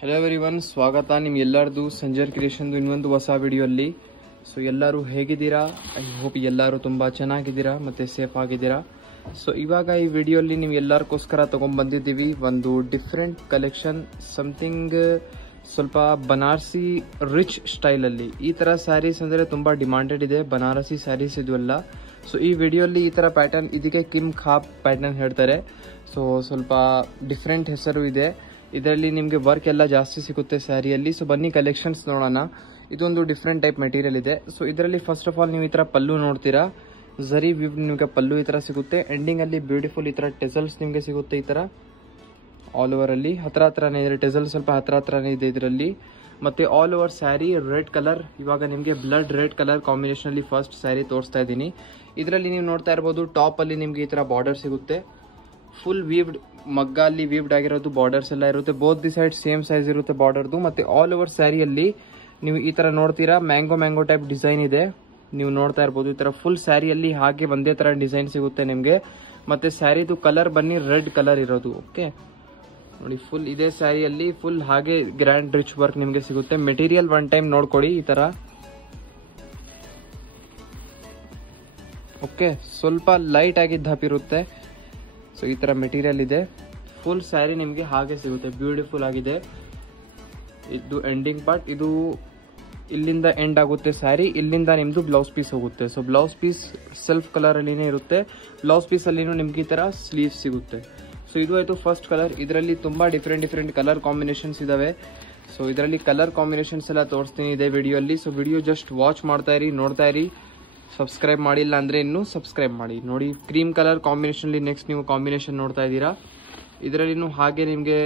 Hello everyone, ಸ್ವಾಗತ ನಿಮ್ಗೆಲ್ಲರದು ಸಂಜರ್ ಕ್ರಿಯೇಷನ್ದು ಇನ್ನೊಂದು ಹೊಸ ವಿಡಿಯೋಲ್ಲಿ. ಸೊ ಎಲ್ಲರೂ ಹೇಗಿದ್ದೀರಾ? ಐ ಹೋಪ್ ಎಲ್ಲರೂ ತುಂಬ ಚೆನ್ನಾಗಿದ್ದೀರಾ ಮತ್ತು ಸೇಫ್ ಆಗಿದ್ದೀರಾ. ಸೊ ಇವಾಗ ಈ ವಿಡಿಯೋಲ್ಲಿ ನೀವು ಎಲ್ಲರಿಗೋಸ್ಕರ ತೊಗೊಂಡ್ಬಂದಿದ್ದೀವಿ ಒಂದು ಡಿಫ್ರೆಂಟ್ ಕಲೆಕ್ಷನ್, ಸಮಥಿಂಗ್ ಸ್ವಲ್ಪ ಬನಾರಸಿ ರಿಚ್ ಸ್ಟೈಲಲ್ಲಿ. ಈ ಥರ ಸ್ಯಾರೀಸ್ ಅಂದರೆ ತುಂಬ ಡಿಮಾಂಡೆಡ್ ಇದೆ, ಬನಾರಸಿ ಸ್ಯಾರೀಸ್ ಇದೆಲ್ಲ. ಸೊ ಈ ವಿಡಿಯೋಲ್ಲಿ ಈ ಥರ ಪ್ಯಾಟರ್ನ್, ಇದಕ್ಕೆ ಕಿಮ್ ಖಾಪ್ ಪ್ಯಾಟರ್ನ್ ಹೇಳ್ತಾರೆ. ಸೊ ಸ್ವಲ್ಪ ಡಿಫ್ರೆಂಟ್ ಹೆಸರು ಇದೆ. ಇದರಲ್ಲಿ ನಿಮಗೆ ವರ್ಕ್ ಎಲ್ಲ ಜಾಸ್ತಿ ಸಿಗುತ್ತೆ ಸ್ಯಾರಿಯಲ್ಲಿ. ಸೊ ಬನ್ನಿ ಕಲೆಕ್ಷನ್ಸ್ ನೋಡೋಣ. ಇದೊಂದು ಡಿಫ್ರೆಂಟ್ ಟೈಪ್ ಮೆಟೀರಿಯಲ್ ಇದೆ. ಸೊ ಇದರಲ್ಲಿ ಫಸ್ಟ್ ಆಫ್ ಆಲ್ ನೀವು ಈ ಥರ ಪಲ್ಲು ನೋಡ್ತೀರಾ, ಝರಿ ವ್ಯೂ ನಿಮಗೆ ಪಲ್ಲು ಈ ಥರ ಸಿಗುತ್ತೆ. ಎಂಡಿಂಗಲ್ಲಿ ಬ್ಯೂಟಿಫುಲ್ ಈ ಥರ ಟೆಸಲ್ಸ್ ನಿಮಗೆ ಸಿಗುತ್ತೆ. ಈ ಥರ ಆಲ್ ಓವರ್ ಅಲ್ಲಿ ಹತ್ರನೇ ಇದೆ, ಟೆಸಲ್ ಸ್ವಲ್ಪ ಹತ್ರನೇ ಇದೆ ಇದರಲ್ಲಿ. ಮತ್ತೆ all over sari red colour, ಇವಾಗ ನಿಮಗೆ ಬ್ಲಡ್ ರೆಡ್ ಕಲರ್ ಕಾಂಬಿನೇಷನ್ ಅಲ್ಲಿ ಫಸ್ಟ್ ಸ್ಯಾರಿ ತೋರಿಸ್ತಾ ಇದ್ದೀನಿ. ಇದರಲ್ಲಿ ನೀವು ನೋಡ್ತಾ ಇರ್ಬೋದು, ಟಾಪ್ ಅಲ್ಲಿ ನಿಮಗೆ ಈ ತರ ಬಾರ್ಡರ್ ಸಿಗುತ್ತೆ. ಫುಲ್ ವೀವ್ಡ್ ಮಗ್ಗ ಅಲ್ಲಿ ವೀವ್ಡ್ ಆಗಿರೋದು ಬಾರ್ಡರ್ಸ್ ಎಲ್ಲ ಇರುತ್ತೆ. Both the side same size ಇರುತ್ತೆ ಬಾರ್ಡರ್ದು. ಮತ್ತೆ ಆಲ್ ಓವರ್ ಸ್ಯಾರಿಯಲ್ಲಿ ನೀವು ಈ ತರ ನೋಡ್ತೀರಾ, ಮ್ಯಾಂಗೋ ಟೈಪ್ ಡಿಸೈನ್ ಇದೆ. ನೀವು ನೋಡ್ತಾ ಇರ್ಬೋದು, ಈ ತರ ಫುಲ್ ಸ್ಯಾರಿಯಲ್ಲಿ ಹಾಗೆ ಒಂದೇ ತರ ಡಿಸೈನ್ ಸಿಗುತ್ತೆ ನಿಮಗೆ. ಮತ್ತೆ ಸ್ಯಾರಿದು ಕಲರ್ ಬನ್ನಿ ರೆಡ್ ಕಲರ್ ಇರೋದು. ಓಕೆ ನೋಡಿ, ಫುಲ್ ಇದೇ ಸ್ಯಾರಿಯಲ್ಲಿ ಫುಲ್ ಹಾಗೆ ಗ್ರ್ಯಾಂಡ್ ರಿಚ್ ವರ್ಕ್ ನಿಮಗೆ ಸಿಗುತ್ತೆ. ಮೆಟೀರಿಯಲ್ ಒನ್ ಟೈಮ್ ನೋಡ್ಕೊಡಿ ಈ ತರ. ಓಕೆ, ಸ್ವಲ್ಪ ಲೈಟ್ ಆಗಿ ದಪ್ಪಿರುತ್ತೆ. ಸೊ ಈ ತರ ಮೆಟೀರಿಯಲ್ ಇದೆ. ಫುಲ್ ಸ್ಯಾರಿ ನಿಮಗೆ ಹಾಗೆ ಸಿಗುತ್ತೆ, ಬ್ಯೂಟಿಫುಲ್ ಆಗಿದೆ. ಇದು ಎಂಡಿಂಗ್ ಪಾರ್ಟ್, ಇದು ಇಲ್ಲಿಂದ ಎಂಡ್ ಆಗುತ್ತೆ ಸ್ಯಾರಿ, ಇಲ್ಲಿಂದ ನಿಮ್ದು ಬ್ಲೌಸ್ ಪೀಸ್ ಹೋಗುತ್ತೆ. So blouse piece self colour ಅಲ್ಲಿನೇ ಇರುತ್ತೆ. ಬ್ಲೌಸ್ ಪೀಸ್ ಅಲ್ಲಿ ನಿಮ್ಗೆ ಈ ತರ ಸ್ಲೀವ್ ಸಿಗುತ್ತೆ. ಸೊ ಇದು ಆಯ್ತು ಫಸ್ಟ್ ಕಲರ್. ಇದರಲ್ಲಿ ತುಂಬಾ ಡಿಫ್ರೆಂಟ್ ಕಲರ್ ಕಾಂಬಿನೇಷನ್ಸ್ ಇದಾವೆ. ಸೊ ಇದರಲ್ಲಿ ಕಲರ್ ಕಾಂಬಿನೇಷನ್ಸ್ ಎಲ್ಲ ತೋರಿಸ್ತೀನಿ ಇದೇ ವಿಡಿಯೋಲ್ಲಿ. ಸೊ ವಿಡಿಯೋ ಜಸ್ಟ್ ವಾಚ್ ಮಾಡ್ತಾ ಇರಿ, ನೋಡ್ತಾ ಇರಿ. ಸಬ್ಸ್ಕ್ರೈಬ್ ಮಾಡಿಲ್ಲ ಅಂದ್ರೆ ಇನ್ನೂ ಸಬ್ಸ್ಕ್ರೈಬ್ ಮಾಡಿ. ನೋಡಿ, ಕ್ರೀಮ್ ಕಲರ್ ಕಾಂಬಿನೇಷನ್ ನೆಕ್ಸ್ಟ್ ನೀವು ಕಾಂಬಿನೇಷನ್ ನೋಡ್ತಾ ಇದ್ದೀರಾ. ಇದರಲ್ಲಿ ಹಾಗೆ ನಿಮಗೆ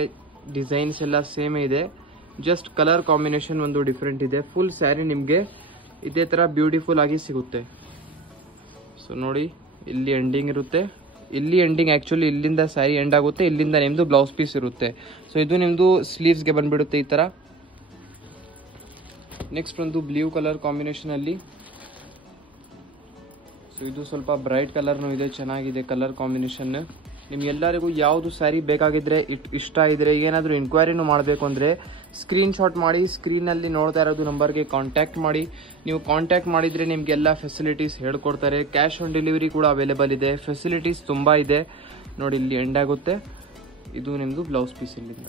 ಡಿಸೈನ್ಸ್ ಎಲ್ಲ ಸೇಮ್ ಇದೆ, ಜಸ್ಟ್ ಕಲರ್ ಕಾಂಬಿನೇಷನ್ ಒಂದು ಡಿಫ್ರೆಂಟ್ ಇದೆ. ಫುಲ್ ಸ್ಯಾರಿ ನಿಮಗೆ ಇದೇ ತರ ಬ್ಯೂಟಿಫುಲ್ ಆಗಿ ಸಿಗುತ್ತೆ. ಸೊ ನೋಡಿ, ಇಲ್ಲಿ ಎಂಡಿಂಗ್ ಇರುತ್ತೆ, ಇಲ್ಲಿ ಎಂಡಿಂಗ್ ಆಕ್ಚುಲಿ ಇಲ್ಲಿಂದ ಸ್ಯಾರಿ ಎಂಡ್ ಆಗುತ್ತೆ, ಇಲ್ಲಿಂದ ನಿಮ್ದು ಬ್ಲೌಸ್ ಪೀಸ್ ಇರುತ್ತೆ. ಸೊ ಇದು ನಿಮ್ದು ಸ್ಲೀವ್ಸ್ಗೆ ಬಂದ್ಬಿಡುತ್ತೆ ಈ ತರ. ನೆಕ್ಸ್ಟ್ ಒಂದು ಬ್ಲೂ ಕಲರ್ ಕಾಂಬಿನೇಷನ್ ಅಲ್ಲಿ. ಸೊ ಇದು ಸ್ವಲ್ಪ ಬ್ರೈಟ್ ಕಲರ್ನು ಇದೆ, ಚೆನ್ನಾಗಿದೆ ಕಲರ್ ಕಾಂಬಿನೇಷನ್. ನಿಮ್ಗೆಲ್ಲರಿಗೂ ಯಾವುದು ಸ್ಯಾರಿ ಬೇಕಾಗಿದ್ರೆ, ಇಷ್ಟ ಇದ್ರೆ, ಏನಾದರೂ ಎನ್ಕ್ವೈರಿನೂ ಮಾಡಬೇಕು ಅಂದರೆ ಸ್ಕ್ರೀನ್ ಶಾಟ್ ಮಾಡಿ, ಸ್ಕ್ರೀನಲ್ಲಿ ನೋಡ್ತಾ ಇರೋದು ನಂಬರ್ಗೆ ಕಾಂಟ್ಯಾಕ್ಟ್ ಮಾಡಿ. ನೀವು ಕಾಂಟ್ಯಾಕ್ಟ್ ಮಾಡಿದರೆ ನಿಮಗೆಲ್ಲ ಫೆಸಿಲಿಟೀಸ್ ಹೇಳ್ಕೊಡ್ತಾರೆ. ಕ್ಯಾಶ್ ಆನ್ ಡೆಲಿವರಿ ಕೂಡ ಅವೈಲೇಬಲ್ ಇದೆ, ಫೆಸಿಲಿಟೀಸ್ ತುಂಬ ಇದೆ. ನೋಡಿ, ಇಲ್ಲಿ ಎಂಡ್ ಆಗುತ್ತೆ, ಇದು ನಿಮ್ಮದು ಬ್ಲೌಸ್ ಪೀಸ್ ಇಲ್ಲಿಂದ.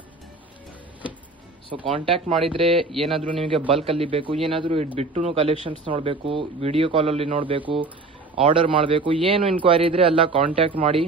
ಸೊ ಕಾಂಟ್ಯಾಕ್ಟ್ ಮಾಡಿದರೆ ಏನಾದರೂ ನಿಮಗೆ ಬಲ್ಕಲ್ಲಿ ಬೇಕು, ಏನಾದರೂ ಬಿಟ್ಟು ಕಲೆಕ್ಷನ್ಸ್ ನೋಡಬೇಕು, ವಿಡಿಯೋ ಕಾಲಲ್ಲಿ ನೋಡಬೇಕು, ಆರ್ಡರ್ ಮಾಡಬೇಕು, ಏನು ಎನ್ಕ್ವೈರಿ ಇದ್ರೆ ಎಲ್ಲ ಕಾಂಟ್ಯಾಕ್ಟ್ ಮಾಡಿ.